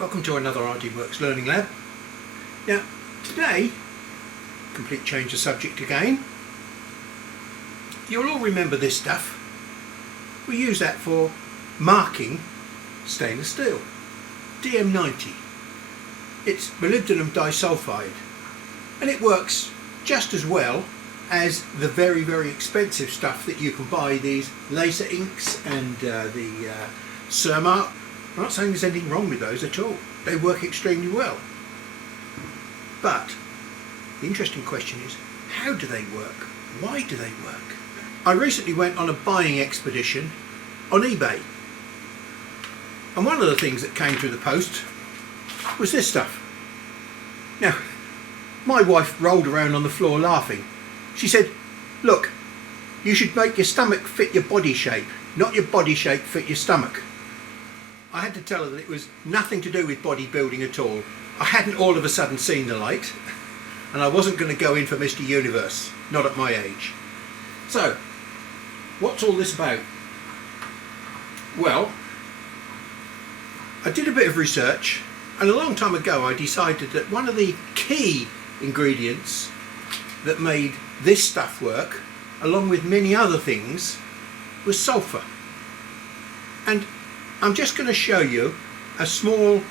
Welcome to another RDWorks Learning Lab. Now today, complete change of subject again. You'll all remember this stuff. We use that for marking stainless steel. DM90. It's molybdenum disulfide, and it works just as well as the very expensive stuff that you can buy, these laser inks and the Cermark. I'm not saying there's anything wrong with those at all. They work extremely well. But the interesting question is, how do they work? Why do they work? I recently went on a buying expedition on eBay, and one of the things that came through the post was this stuff. Now, my wife rolled around on the floor laughing. She said, "Look, you should make your stomach fit your body shape, not your body shape fit your stomach." I had to tell her that it was nothing to do with bodybuilding at all. I hadn't all of a sudden seen the light, and I wasn't going to go in for Mr. Universe, not at my age. So, what's all this about? Well, I did a bit of research, and a long time ago I decided that one of the key ingredients that made this stuff work, along with many other things, was sulfur. And I'm just going to show you a small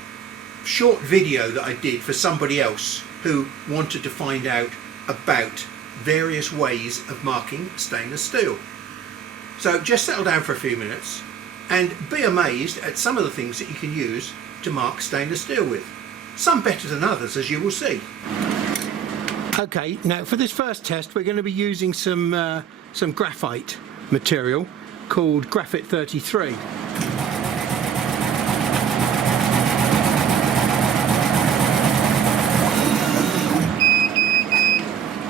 short video that I did for somebody else who wanted to find out about various ways of marking stainless steel. So just settle down for a few minutes and be amazed at some of the things that you can use to mark stainless steel with. Some better than others, as you will see. Okay, now for this first test we're going to be using some graphite material called Graphite 33.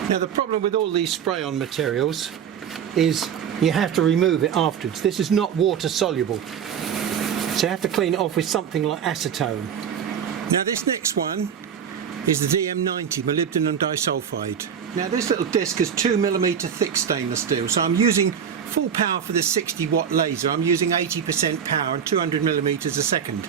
Now the problem with all these spray-on materials is you have to remove it afterwards. This is not water soluble, so you have to clean it off with something like acetone. Now this next one is the DM90 molybdenum disulfide. Now this little disc is 2mm thick stainless steel, so I'm using full power for this 60-watt laser. I'm using 80% power and 200mm a second.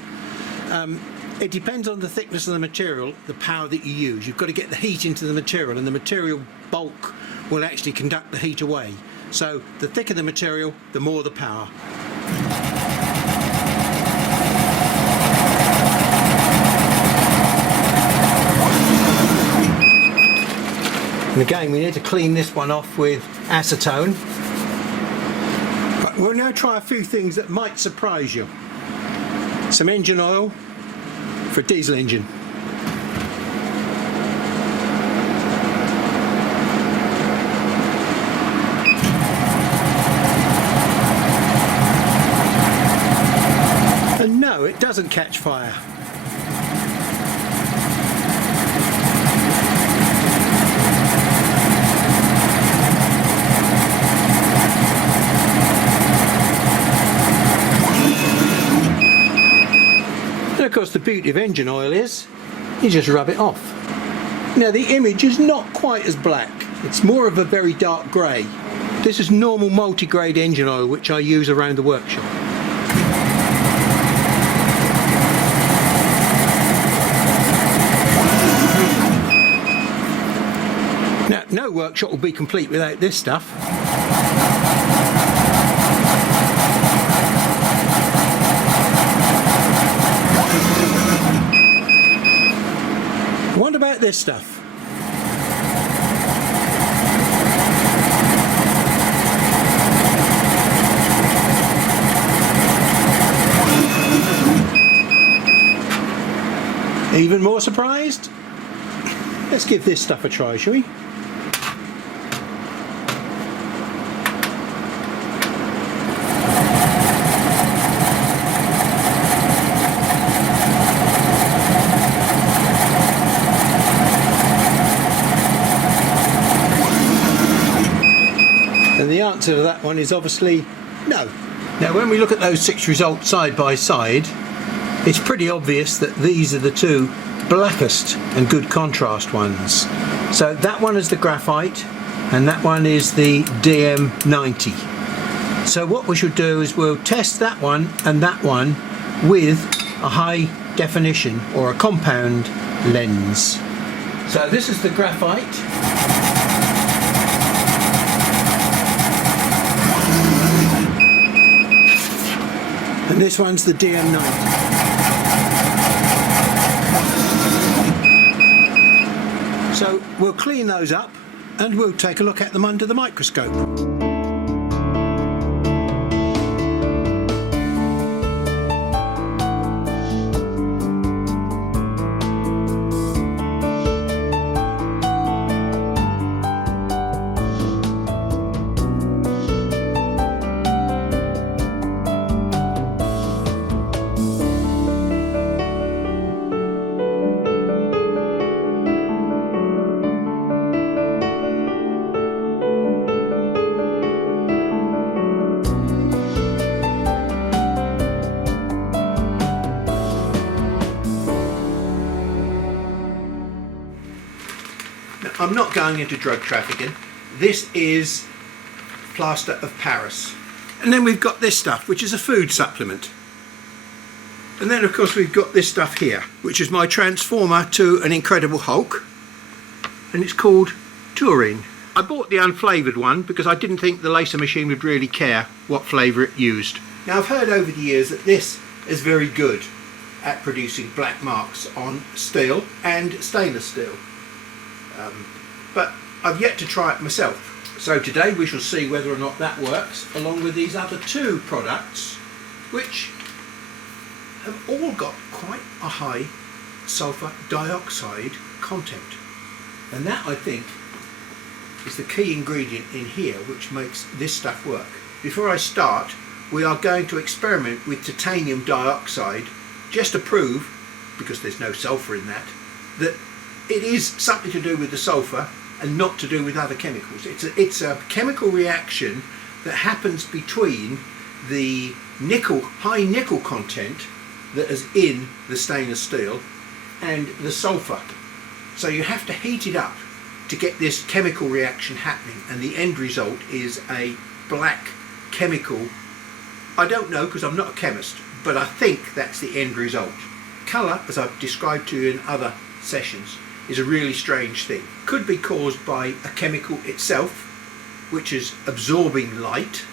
It depends on the thickness of the material, the power that you use. You've got to get the heat into the material, and the material bulk will actually conduct the heat away. So the thicker the material, the more the power. And again, we need to clean this one off with acetone. But we'll now try a few things that might surprise you. Some engine oil for a diesel engine. And no, it doesn't catch fire. Of course, the beauty of engine oil is you just rub it off. Now the image is not quite as black, it's more of a very dark grey. This is normal multi-grade engine oil which I use around the workshop. Now no workshop will be complete without this stuff. What about this stuff? Even more surprised? Let's give this stuff a try, shall we? And the answer to that one is obviously no. Now when we look at those 6 results side by side, it's pretty obvious that these are the two blackest and good contrast ones. So that one is the graphite and that one is the DM90. So what we should do is we'll test that one and that one with a high definition or a compound lens. So this is the graphite. And this one's the DM90. So we'll clean those up and we'll take a look at them under the microscope. I'm not going into drug trafficking. This is plaster of Paris. And then we've got this stuff, which is a food supplement. And then of course we've got this stuff here, which is my transformer to an Incredible Hulk. And it's called Taurine. I bought the unflavoured one because I didn't think the laser machine would really care what flavour it used. Now I've heard over the years that this is very good at producing black marks on steel and stainless steel. But I've yet to try it myself. So today we shall see whether or not that works, along with these other two products, which have all got quite a high sulfur dioxide content. And that, I think, is the key ingredient in here which makes this stuff work. Before I start, we are going to experiment with titanium dioxide just to prove, because there's no sulfur in that, that it is something to do with the sulfur and not to do with other chemicals. It's a chemical reaction that happens between the high nickel content that is in the stainless steel and the sulfur. So you have to heat it up to get this chemical reaction happening, and the end result is a black chemical. I don't know because I'm not a chemist, but I think that's the end result. Colour, as I've described to you in other sessions, is a really strange thing. Could be caused by a chemical itself, which is absorbing light,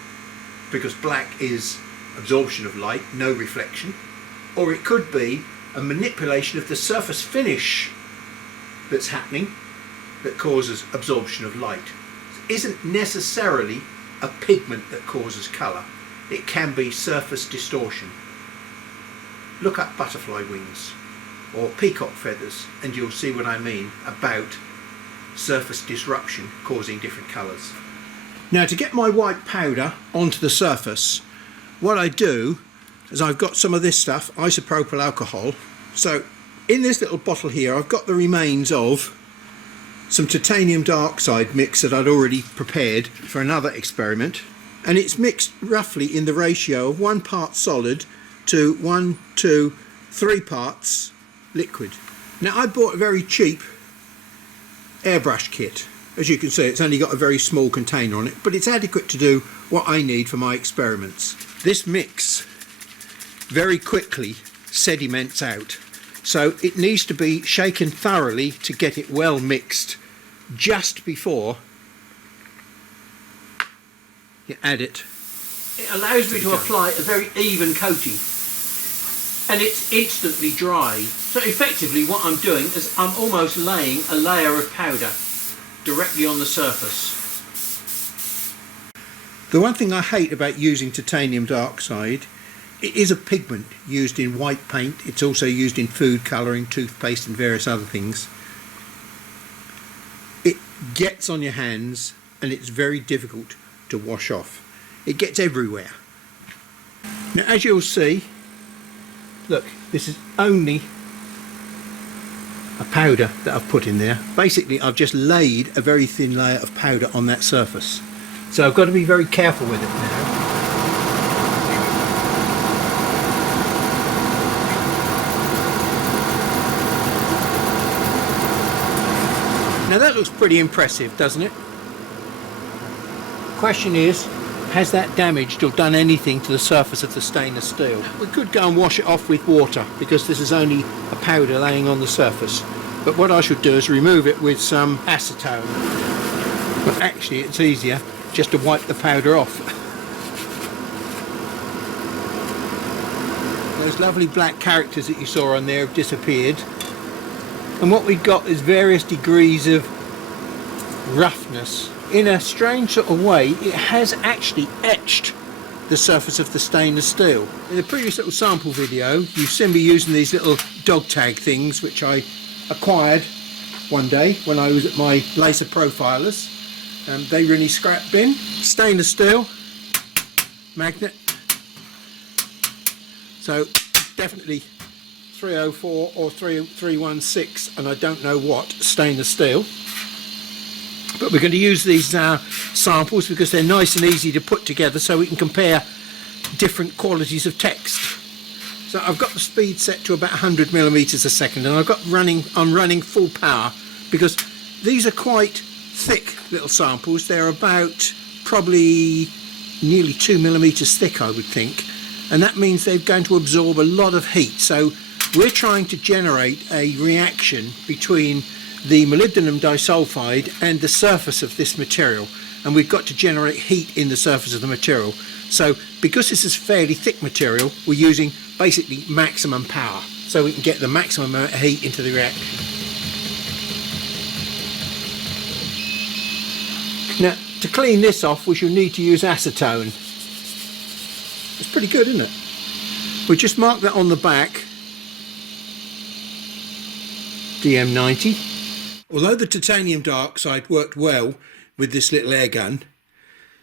because black is absorption of light, no reflection, or it could be a manipulation of the surface finish that's happening that causes absorption of light. It isn't necessarily a pigment that causes colour. It can be surface distortion. Look up butterfly wings or peacock feathers and you'll see what I mean about surface disruption causing different colours. Now, to get my white powder onto the surface, what I do is I've got some of this stuff, isopropyl alcohol. So in this little bottle here I've got the remains of some titanium dioxide mix that I'd already prepared for another experiment, and it's mixed roughly in the ratio of 1 part solid to 1, 2, 3 parts liquid. Now, I bought a very cheap airbrush kit. As you can see, it's only got a very small container on it, but it's adequate to do what I need for my experiments. This mix very quickly sediments out, so it needs to be shaken thoroughly to get it well mixed just before you add it. It allows me to apply a very even coating, and it's instantly dry. So effectively what I'm doing is I'm almost laying a layer of powder directly on the surface. The one thing I hate about using titanium dioxide, it is a pigment used in white paint. It's also used in food colouring, toothpaste and various other things. It gets on your hands and it's very difficult to wash off. It gets everywhere. Now, as you'll see, look, this is only a powder that I've put in there. Basically, I've just laid a very thin layer of powder on that surface. So I've got to be very careful with it now. Now that looks pretty impressive, doesn't it? Question is, has that damaged or done anything to the surface of the stainless steel. We could go and wash it off with water because this is only a powder laying on the surface. But what I should do is remove it with some acetone. But actually it's easier just to wipe the powder off. Those lovely black characters that you saw on there have disappeared. And what we've got is various degrees of roughness. In a strange sort of way, it has actually etched the surface of the stainless steel. In the previous little sample video, you've seen me using these little dog tag things, which I acquired one day when I was at my laser profilers. They were in his scrap bin. Stainless steel, magnet. So definitely 304 or 316, and I don't know what, stainless steel. But we're going to use these samples because they're nice and easy to put together so we can compare different qualities of text. So I've got the speed set to about 100 millimeters a second, and I'm running full power because these are quite thick little samples. They're about probably nearly 2 millimeters thick, I would think, and that means they're going to absorb a lot of heat. So we're trying to generate a reaction between the molybdenum disulfide and the surface of this material, and we've got to generate heat in the surface of the material. So because this is fairly thick material, we're using basically maximum power so we can get the maximum amount of heat into the reaction. Now, to clean this off, we shall need to use acetone. It's pretty good, isn't it? We just mark that on the back, DM90. Although the titanium dioxide worked well with this little air gun,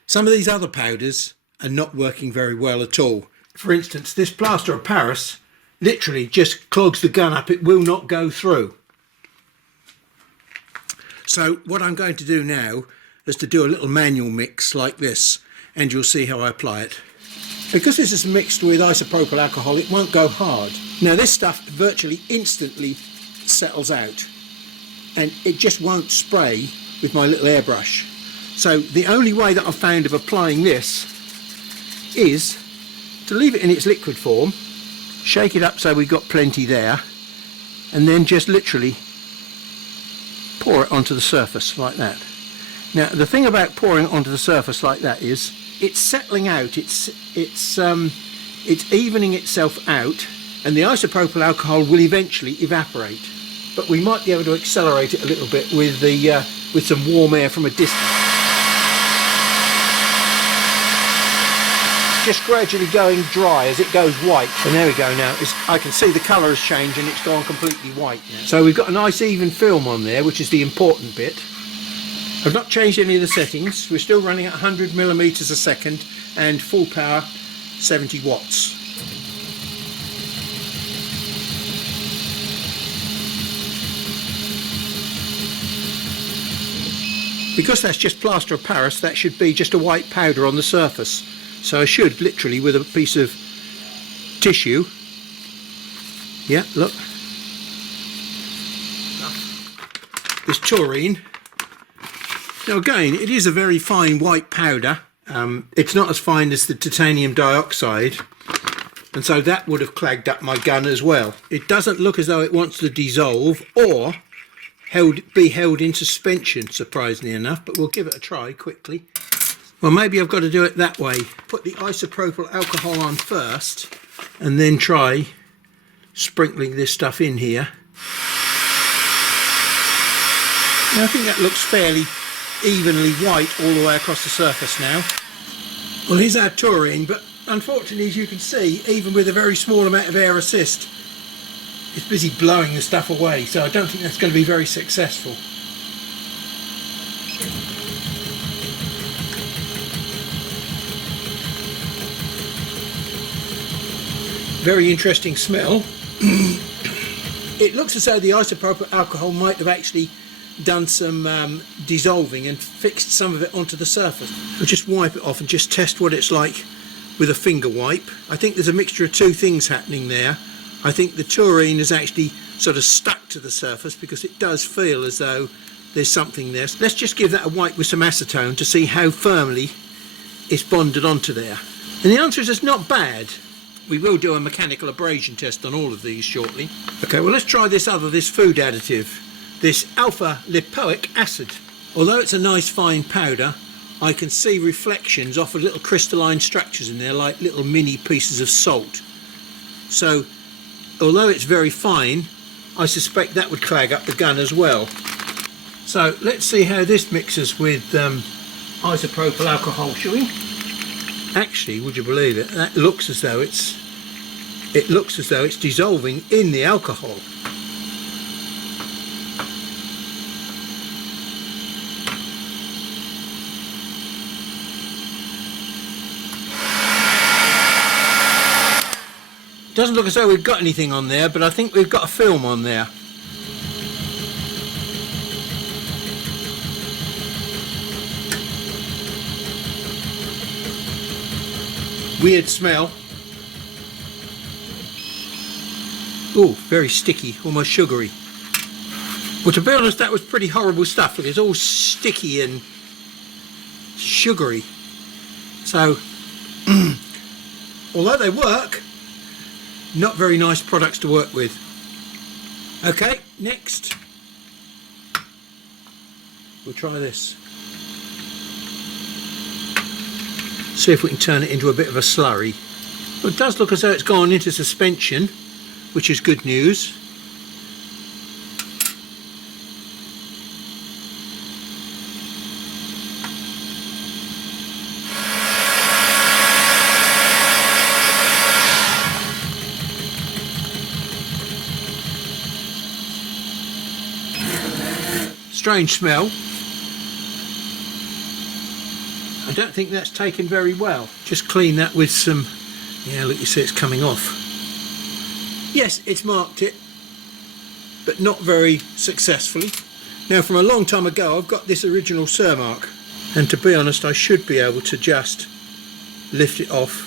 some of these other powders are not working very well at all. For instance, this plaster of Paris literally just clogs the gun up. It will not go through. So what I'm going to do now is to do a little manual mix like this, and you'll see how I apply it. Because this is mixed with isopropyl alcohol, it won't go hard. Now this stuff virtually instantly settles out, and it just won't spray with my little airbrush. So the only way that I've found of applying this is to leave it in its liquid form, shake it up so we've got plenty there, and then just literally pour it onto the surface like that. Now the thing about pouring it onto the surface like that is it's settling out, it's evening itself out, and the isopropyl alcohol will eventually evaporate. But we might be able to accelerate it a little bit with some warm air from a distance. Just gradually going dry as it goes white. And there we go now. I can see the colour has changed and it's gone completely white now. So we've got a nice even film on there, which is the important bit. I've not changed any of the settings. We're still running at 100 millimeters a second and full power 70 watts. Because that's just plaster of Paris, that should be just a white powder on the surface. So I should literally, with a piece of tissue, yeah, look, this taurine. Now again, it is a very fine white powder. It's not as fine as the titanium dioxide, and so that would have clogged up my gun as well. It doesn't look as though it wants to dissolve or be held in suspension, surprisingly enough, but we'll give it a try quickly. Well, maybe I've got to do it that way. Put the isopropyl alcohol on first and then try sprinkling this stuff in here. Now, I think that looks fairly evenly white all the way across the surface now. Well, here's our taurine, but unfortunately, as you can see, even with a very small amount of air assist, it's busy blowing the stuff away, so I don't think that's going to be very successful. Very interesting smell. It looks as though the isopropyl alcohol might have actually done some dissolving and fixed some of it onto the surface. We'll just wipe it off and just test what it's like with a finger wipe. I think there's a mixture of two things happening there. I think the taurine is actually sort of stuck to the surface because it does feel as though there's something there. So let's just give that a wipe with some acetone to see how firmly it's bonded onto there. And the answer is it's not bad. We will do a mechanical abrasion test on all of these shortly. Okay, well let's try this food additive, this alpha lipoic acid. Although it's a nice fine powder, I can see reflections off of little crystalline structures in there, like little mini pieces of salt. So although it's very fine, I suspect that would clag up the gun as well. So let's see how this mixes with isopropyl alcohol, shall we? Actually, would you believe it? That looks as though it's dissolving in the alcohol. Doesn't look as though we've got anything on there, but I think we've got a film on there. Weird smell. Oh, very sticky, almost sugary. Well, to be honest, that was pretty horrible stuff. Look, it's all sticky and sugary. So, although they work, not very nice products to work with. Okay, next we'll try this. See if we can turn it into a bit of a slurry. Well, it does look as though it's gone into suspension, which is good news. Strange smell. I don't think that's taken very well. Just clean that with some, yeah, look, you see it's coming off. Yes, it's marked it, but not very successfully. Now, from a long time ago, I've got this original Cermark, and to be honest, I should be able to just lift it off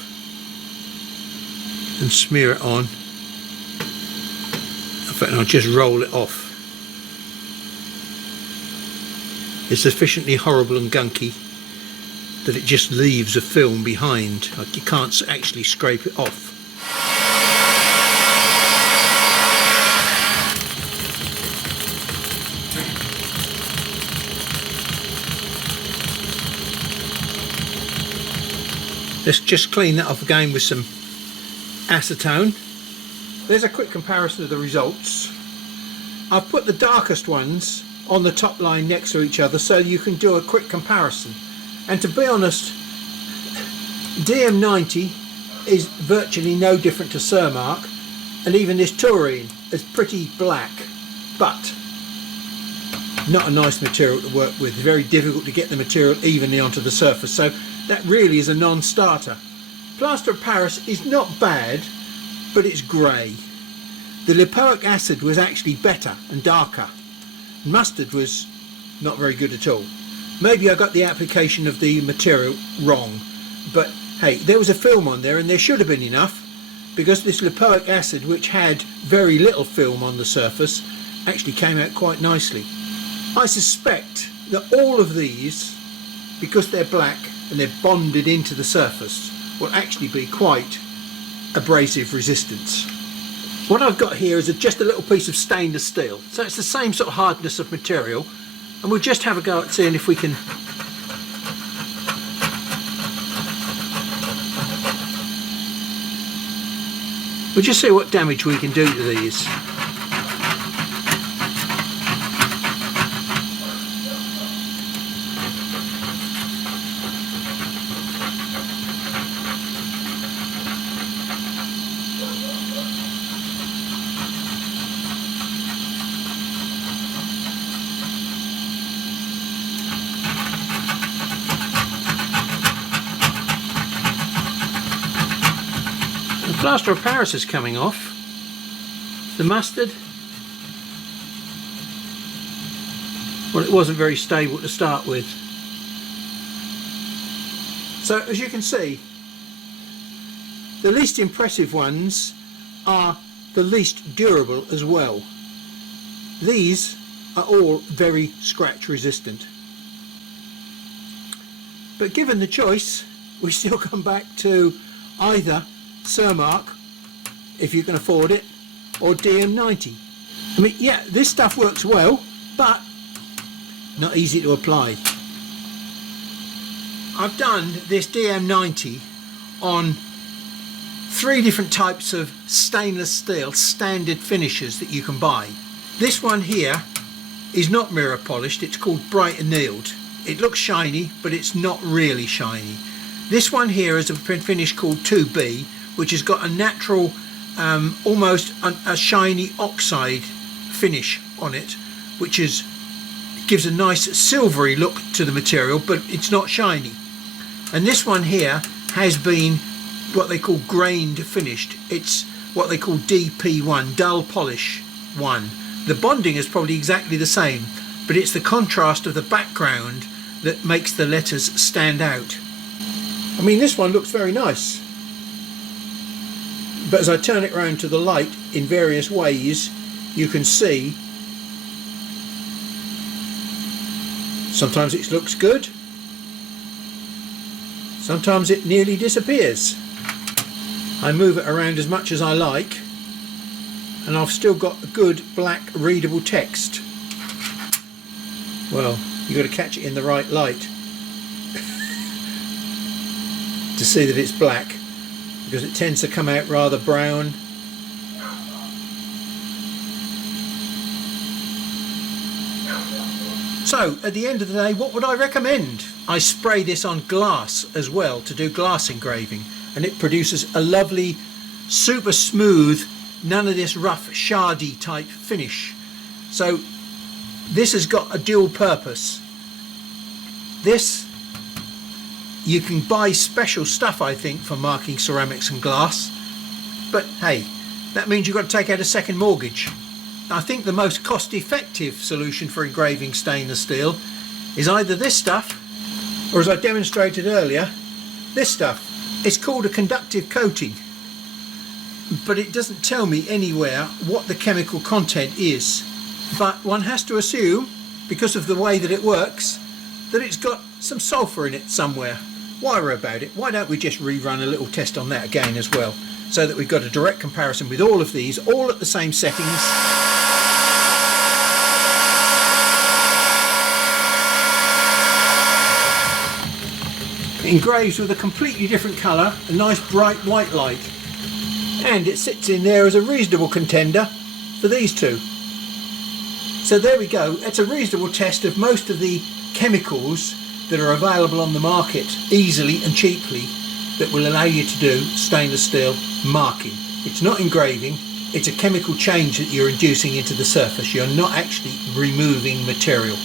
and smear it on. In fact, I'll just roll it off. It's sufficiently horrible and gunky that it just leaves a film behind. Like, you can't actually scrape it off. Let's just clean that off again with some acetone. There's a quick comparison of the results. I've put the darkest ones on the top line next to each other so you can do a quick comparison. And to be honest, DM90 is virtually no different to Cermark, and even this Taurine is pretty black, but not a nice material to work with. Very difficult to get the material evenly onto the surface, so that really is a non-starter. Plaster of Paris is not bad, but it's grey. The lipoic acid was actually better and darker. Mustard was not very good at all. Maybe I got the application of the material wrong, but hey, there was a film on there and there should have been enough, because this lipoic acid, which had very little film on the surface, actually came out quite nicely. I suspect that all of these, because they're black and they're bonded into the surface, will actually be quite abrasive resistance. What I've got here is just a little piece of stainless steel, so it's the same sort of hardness of material, and we'll just have a go at seeing if we can just see what damage we can do to these. Plaster of Paris is coming off. The mustard, well, it wasn't very stable to start with. So as you can see, the least impressive ones are the least durable as well. These are all very scratch resistant. But given the choice, we still come back to either Cermark, if you can afford it, or DM90. I mean, yeah, this stuff works well, but not easy to apply. I've done this DM90 on 3 different types of stainless steel standard finishes that you can buy. This one here is not mirror polished, it's called bright annealed. It looks shiny, but it's not really shiny. This one here is a finish called 2B, which has got a natural, almost a shiny oxide finish on it, which gives a nice silvery look to the material, but it's not shiny. And this one here has been what they call grained finished. It's what they call DP1, dull polish 1. The bonding is probably exactly the same, but it's the contrast of the background that makes the letters stand out. I mean, this one looks very nice, but as I turn it around to the light in various ways, you can see sometimes it looks good, sometimes it nearly disappears. I move it around as much as I like, and I've still got a good black readable text. Well, you've got to catch it in the right light to see that it's black, because it tends to come out rather brown. So at the end of the day, what would I recommend? I spray this on glass as well to do glass engraving, and it produces a lovely, super smooth, none of this rough shardy type finish. So this has got a dual purpose. This, you can buy special stuff, I think, for marking ceramics and glass, but hey, that means you've got to take out a second mortgage. I think the most cost-effective solution for engraving stainless steel is either this stuff, or as I demonstrated earlier, this stuff. It's called a conductive coating, but it doesn't tell me anywhere what the chemical content is. But one has to assume, because of the way that it works, that it's got some sulfur in it somewhere. Why worry about it? Why don't we just rerun a little test on that again as well, so that we've got a direct comparison with all of these, all at the same settings. It engraves with a completely different colour, a nice bright white light, and it sits in there as a reasonable contender for these two. So there we go, it's a reasonable test of most of the chemicals that are available on the market easily and cheaply that will allow you to do stainless steel marking. It's not engraving, it's a chemical change that you're inducing into the surface. You're not actually removing material.